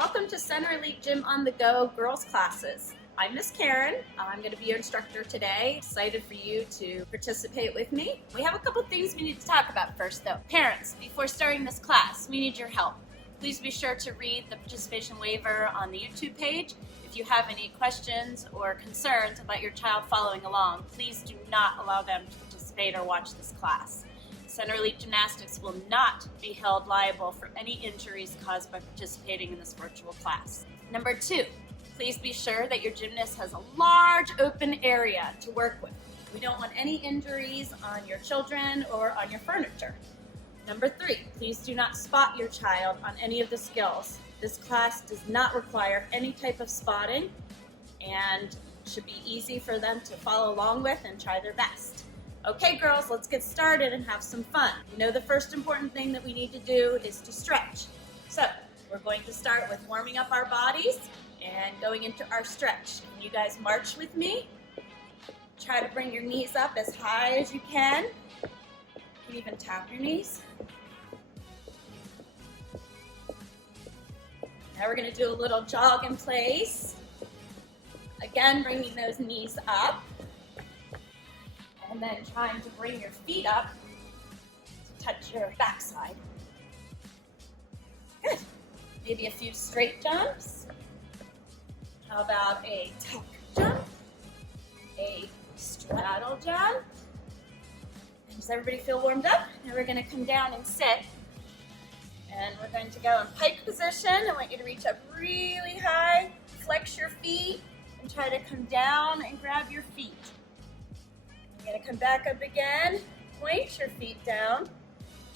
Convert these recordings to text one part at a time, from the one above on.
Welcome to Centre Elite Gym on the Go girls classes. I'm Miss Karen. I'm going to be your instructor today. Excited for you to participate with me. We have a couple things we need to talk about first though. Parents, before starting this class, we need your help. Please be sure to read the participation waiver on the YouTube page. If you have any questions or concerns about your child following along, please do not allow them to participate or watch this class. Centre Elite Gymnastics will not be held liable for any injuries caused by participating in this virtual class. Number 2, please be sure that your gymnast has a large open area to work with. We don't want any injuries on your children or on your furniture. Number 3, please do not spot your child on any of the skills. This class does not require any type of spotting and should be easy for them to follow along with and try their best. Okay girls, let's get started and have some fun. You know the first important thing that we need to do is to stretch. So we're going to start with warming up our bodies and going into our stretch. Can you guys march with me? Try to bring your knees up as high as you can. You can even tap your knees. Now we're going to do a little jog in place. Again, bringing those knees up. And then trying to bring your feet up to touch your backside. Good. Maybe a few straight jumps. How about a tuck jump? A straddle jump? And does everybody feel warmed up? Now we're going to come down and sit. And we're going to go in pike position. I want you to reach up really high, flex your feet, and try to come down and grab your feet. You're going to come back up again, point your feet down,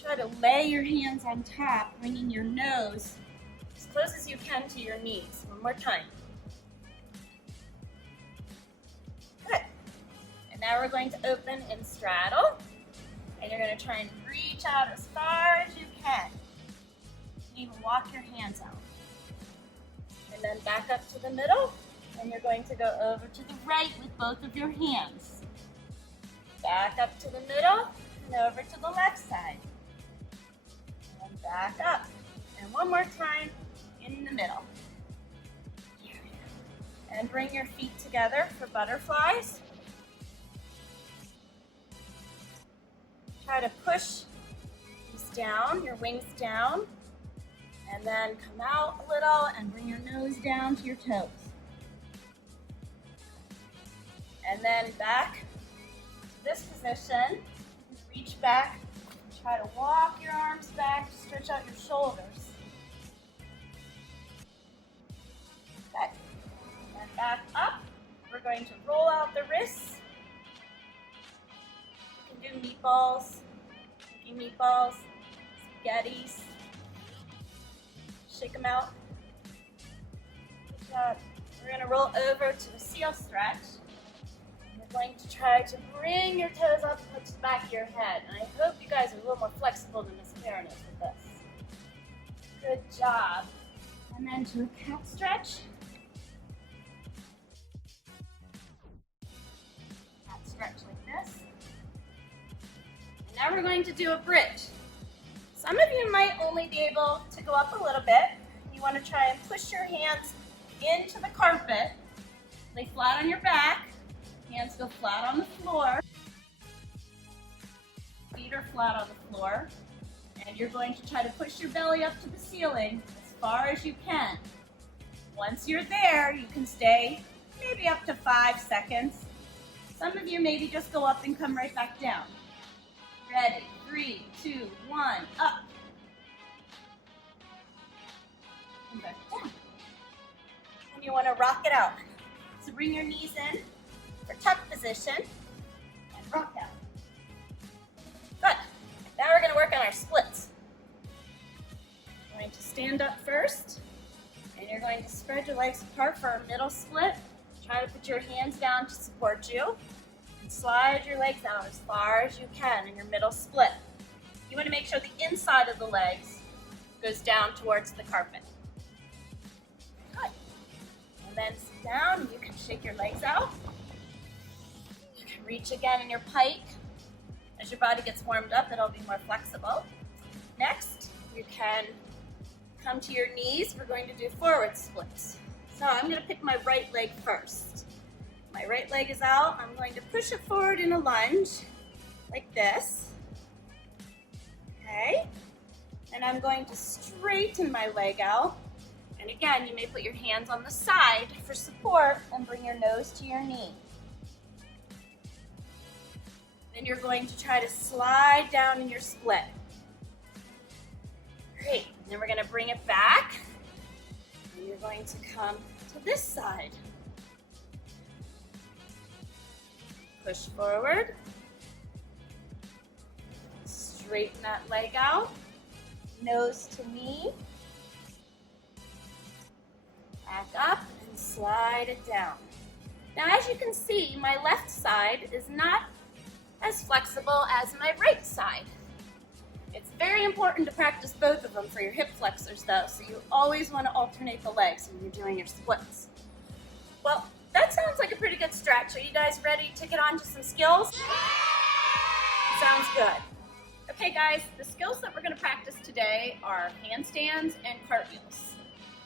try to lay your hands on top, bringing your nose as close as you can to your knees. One more time. Good. And now we're going to open and straddle, and you're going to try and reach out as far as you can. You can even walk your hands out. And then back up to the middle, and you're going to go over to the right with both of your hands. Back up to the middle and over to the left side. And back up. And one more time in the middle. And bring your feet together for butterflies. Try to push these down, your wings down. And then come out a little and bring your nose down to your toes. And then back. This position, reach back, try to walk your arms back, stretch out your shoulders. Good. And back up. We're going to roll out the wrists. You can do meatballs, meatballs, spaghettis. Shake them out. Good job. We're going to roll over to the seal stretch. Going to try to bring your toes up to the back of your head. And I hope you guys are a little more flexible than Miss Karen is with this. Good job. And then to a cat stretch. Cat stretch like this. And now we're going to do a bridge. Some of you might only be able to go up a little bit. You want to try and push your hands into the carpet. Lay flat on your back. Hands go flat on the floor. Feet are flat on the floor. And you're going to try to push your belly up to the ceiling as far as you can. Once you're there, you can stay maybe up to 5 seconds. Some of you maybe just go up and come right back down. Ready? 3, 2, 1, up. And back down. And you want to rock it out. So bring your knees in. For tuck position, and rock out. Good. Now we're going to work on our splits. You're going to stand up first, and you're going to spread your legs apart for a middle split. Try to put your hands down to support you, and slide your legs out as far as you can in your middle split. You want to make sure the inside of the legs goes down towards the carpet. Good. And then sit down, and you can shake your legs out. Reach again in your pike. As your body gets warmed up, it'll be more flexible. Next, you can come to your knees, we're going to do forward splits. So I'm going to pick my right leg first. My right leg is out. I'm going to push it forward in a lunge, like this. Okay? And I'm going to straighten my leg out. And again, you may put your hands on the side for support and bring your nose to your knee. Then you're going to try to slide down in your split. Great. And then we're going to bring it back. And you're going to come to this side. Push forward. Straighten that leg out. Nose to knee. Back up and slide it down. Now, as you can see, my left side is not as flexible as my right side. It's very important to practice both of them for your hip flexors though, so you always want to alternate the legs when you're doing your splits. Well, that sounds like a pretty good stretch. Are you guys ready to get on to some skills? Sounds good. Okay guys, the skills that we're going to practice today are handstands and cartwheels.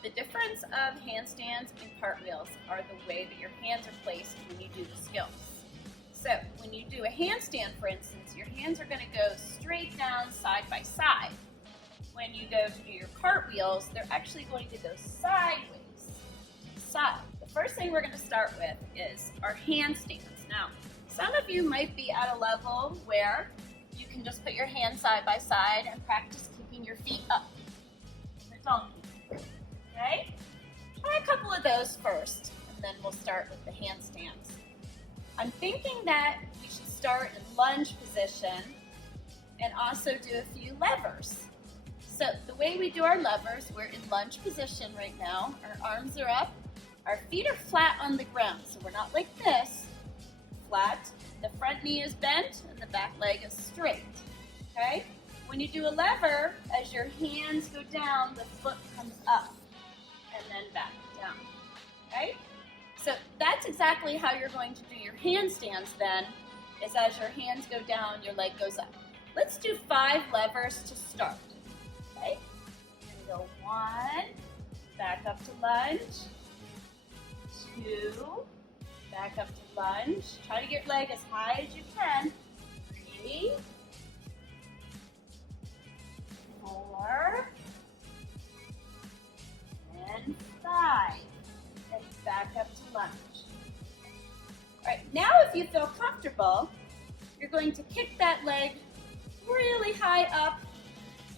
The difference of handstands and cartwheels are the way that your hands are placed when you do the skills. So when you do a handstand, for instance, your hands are going to go straight down side by side. When you go to do your cartwheels, they're actually going to go sideways to the side. The first thing we're going to start with is our handstands. Now, some of you might be at a level where you can just put your hands side by side and practice keeping your feet up. The donkey. Okay? Try a couple of those first, and then we'll start with the handstands. I'm thinking that we should start in lunge position and also do a few levers. So the way we do our levers, we're in lunge position right now. Our arms are up. Our feet are flat on the ground, so we're not like this. Flat. The front knee is bent and the back leg is straight. Okay? When you do a lever, as your hands go down, the foot comes up and then back down. Okay? So that's exactly how you're going to do your handstands then, is as your hands go down, your leg goes up. Let's do 5 levers to start. Okay? We're going to go 1, back up to lunge, 2, back up to lunge. Try to get your leg as high as you can. 3, 4, and 5. And back up to lunge. All right, now if you feel comfortable, you're going to kick that leg really high up,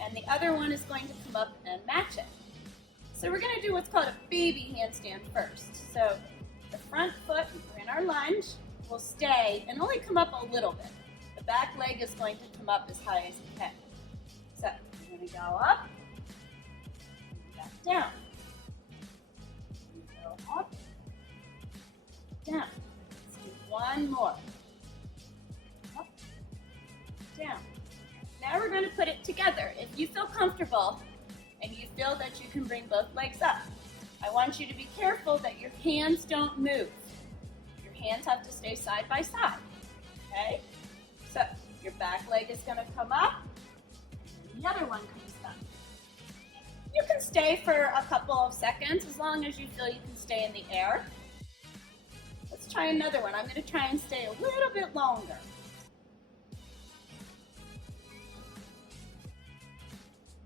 and the other one is going to come up and match it. So we're going to do what's called a baby handstand first. So the front foot, we're in our lunge, will stay and only come up a little bit. The back leg is going to come up as high as you can. So we're going to go up, back down. Go up, down. Let's do one more. Up, down. Now we're going to put it together. If you feel comfortable and you feel that you can bring both legs up, I want you to be careful that your hands don't move. Your hands have to stay side by side. Okay? So your back leg is going to come up, and the other one comes down. You can stay for a couple of seconds as long as you feel you can stay in the air. Let's try another one. I'm going to try and stay a little bit longer.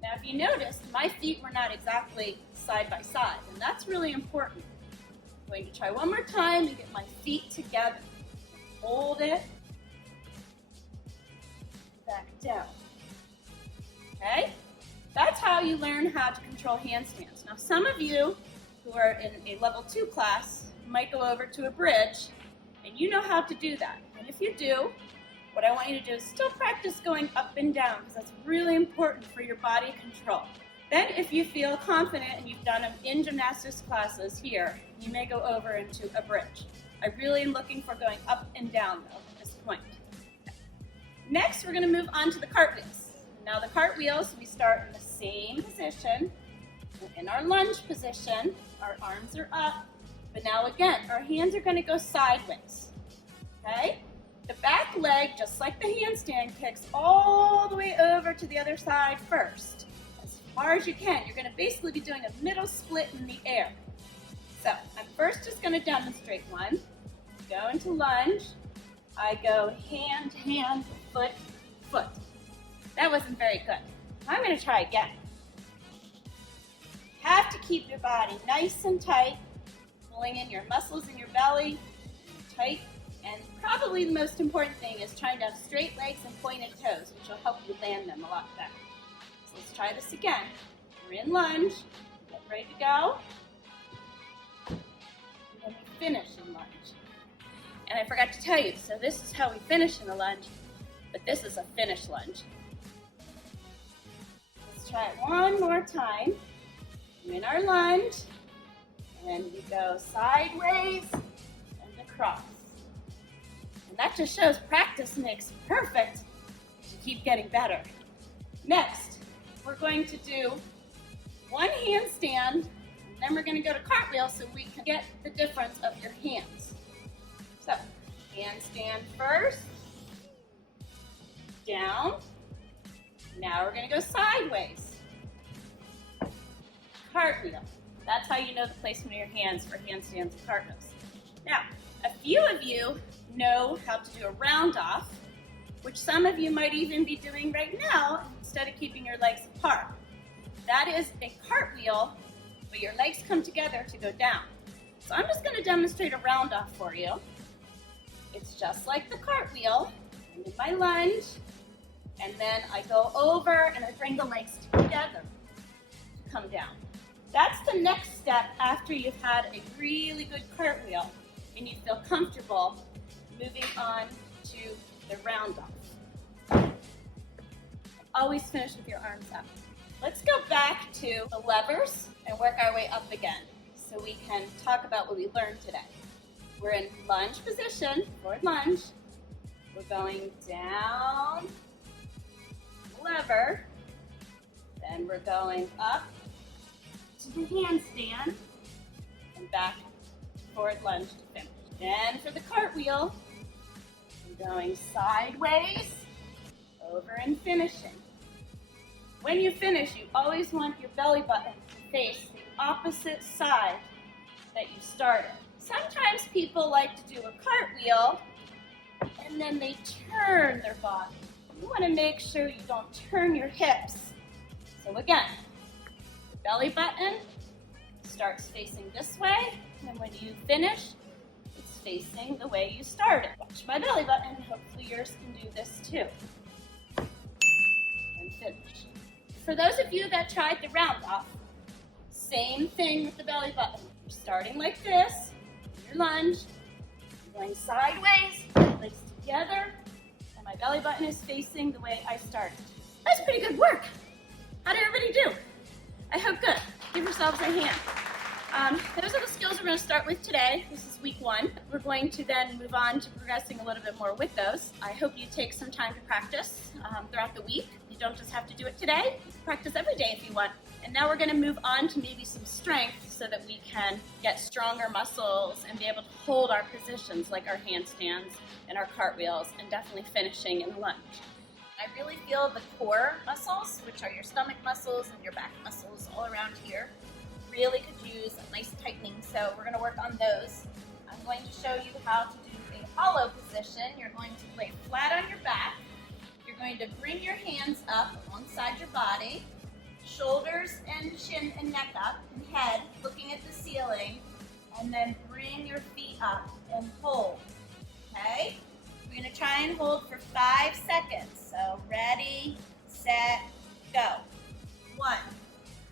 Now if you noticed, my feet were not exactly side by side, and that's really important. I'm going to try one more time and get my feet together. Hold it. Back down. Okay? That's how you learn how to control handstands. Now some of you who are in a level 2 class might go over to a bridge, and you know how to do that. And if you do, what I want you to do is still practice going up and down, because that's really important for your body control. Then if you feel confident and you've done them in gymnastics classes here, you may go over into a bridge. I really am looking for going up and down though at this point. Next, we're going to move on to the cartwheels. Now the cartwheels, we start in the same position. In our lunge position, our arms are up, but now again, our hands are going to go sideways. Okay? The back leg, just like the handstand, kicks all the way over to the other side first, as far as you can. You're going to basically be doing a middle split in the air. So I'm first just going to demonstrate one. Go into lunge. I go hand, hand, foot, foot. That wasn't very good. I'm going to try again. Have to keep your body nice and tight, pulling in your muscles in your belly, tight, and probably the most important thing is trying to have straight legs and pointed toes, which will help you land them a lot better. So let's try this again. We're in lunge, get ready to go, and then we finish in lunge. And I forgot to tell you, so this is how we finish in a lunge, but this is a finish lunge. Let's try it one more time. We're in our lunge, and we go sideways and across. And that just shows practice makes perfect to keep getting better. Next, we're going to do one handstand, and then we're going to go to cartwheel so we can get the difference of your hands. So, handstand first, down. Now we're going to go sideways. Cartwheel. That's how you know the placement of your hands for handstands and cartwheels. Now, a few of you know how to do a round off, which some of you might even be doing right now instead of keeping your legs apart. That is a cartwheel, but your legs come together to go down. So I'm just going to demonstrate a round off for you. It's just like the cartwheel. I'm in my lunge, and then I go over and I bring the legs together to come down. That's the next step after you've had a really good cartwheel and you feel comfortable moving on to the round off. Always finish with your arms up. Let's go back to the levers and work our way up again so we can talk about what we learned today. We're in lunge position, forward lunge. We're going down, lever, then we're going up to the handstand and back forward lunge to finish. Then for the cartwheel, we're going sideways, over and finishing. When you finish, you always want your belly button to face the opposite side that you started. Sometimes people like to do a cartwheel and then they turn their body. You want to make sure you don't turn your hips. So again, the belly button starts facing this way, and when you finish, it's facing the way you started. Watch my belly button. Hopefully yours can do this too. And finish. For those of you that tried the round off, same thing with the belly button. You're starting like this, your lunge, you're going sideways, legs together, and my belly button is facing the way I started. That's pretty good work. How did everybody do? I hope good. Give yourselves a hand. Those are the skills we're going to start with today. This is week 1. We're going to then move on to progressing a little bit more with those. I hope you take some time to practice throughout the week. You don't just have to do it today. Practice every day if you want. And now we're going to move on to maybe some strength so that we can get stronger muscles and be able to hold our positions like our handstands and our cartwheels, and definitely finishing in the lunge. I really feel the core muscles, which are your stomach muscles and your back muscles all around here, really could use a nice tightening, so we're going to work on those. I'm going to show you how to do a hollow position. You're going to lay flat on your back. You're going to bring your hands up alongside your body, shoulders and chin and neck up, and head looking at the ceiling, and then bring your feet up and hold, okay? We're going to try and hold for 5 seconds. So ready, set, go. 1,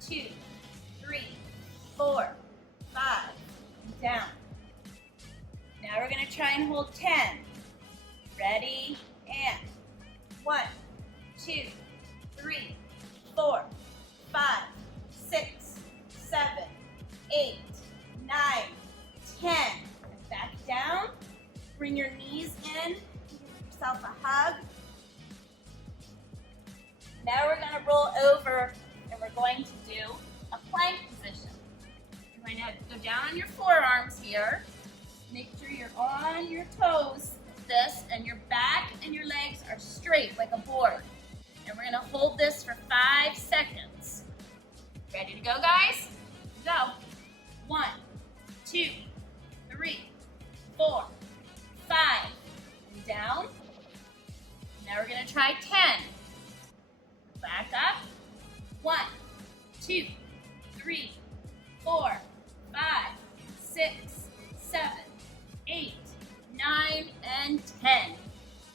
2, 3, 4, 5, and down. Now we're going to try and hold 10. Ready, and 1, 2, 3, 4, 5, 6, 7, 8, 9, 10. And back down. Bring your knees in. Give yourself a hug. Now we're going to roll over and we're going to do a plank position. You're going to go down on your forearms here. Make sure you're on your toes like this, and your back and your legs are straight like a board. And we're going to hold this for 5 seconds. Ready to go, guys? Go. 1, 2, 3, 4, 5. And down. Now we're going to try 10. Back up. 1, 2, 3, 4, 5, 6, 7, 8, 9, and 10.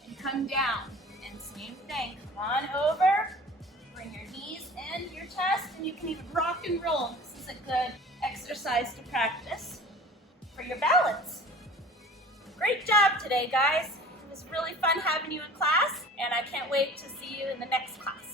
And come down. And same thing. Come on over. Bring your knees in your chest, and you can even rock and roll. This is a good exercise to practice for your balance. Great job today, guys. It was really fun having you in class, and I can't wait to see you in the next class.